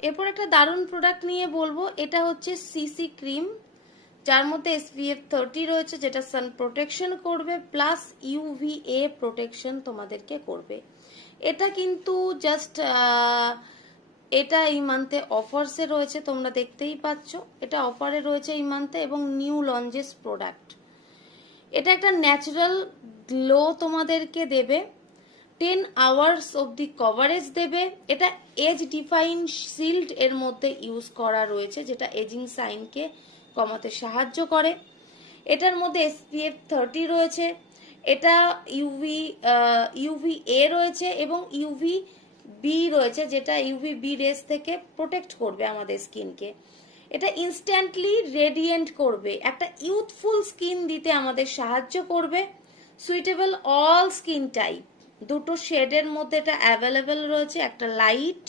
এরপর একটা দারুণ প্রোডাক্ট নিয়ে বলবো, এটা হচ্ছে সিসি ক্রিম, যার মধ্যে SPF 30 রয়েছে, যেটা সান প্রোটেকশন করবে প্লাস UVA প্রোটেকশন তোমাদেরকে করবে। এটা কিন্তু জাস্ট এটা এই মান্থে অফার্সে রয়েছে, তোমরা দেখতেই পাচ্ছ, এটা অফারে রয়েছে এই মান্থে এবং নিউ লঞ্চেস প্রোডাক্ট। এটা একটা ন্যাচারাল গ্লো তোমাদেরকে দেবে, 10 আওয়ার্স অবধি কভারেজ দেবে। এটা এজ ডিফাইন শিল্ড এর মধ্যে ইউজ করা রয়েছে, যেটা এজিং সাইনকে কমাতে সাহায্য করে। এটার মধ্যে SPF 30 রয়েছে, এটা UVA রয়েছে এবং UVB রয়েছে, যেটা UVB রেস থেকে প্রোটেক্ট করবে আমাদের স্কিনকে। এটা ইনস্ট্যান্টলি রেডিয়েন্ট করবে, একটা ইউথফুল স্কিন দিতে আমাদের সাহায্য করবে। সুইটেবল অল স্কিন টাইপ, দুটো শেডের মধ্যে এটা অ্যাভেলেবেল রয়েছে, একটা লাইট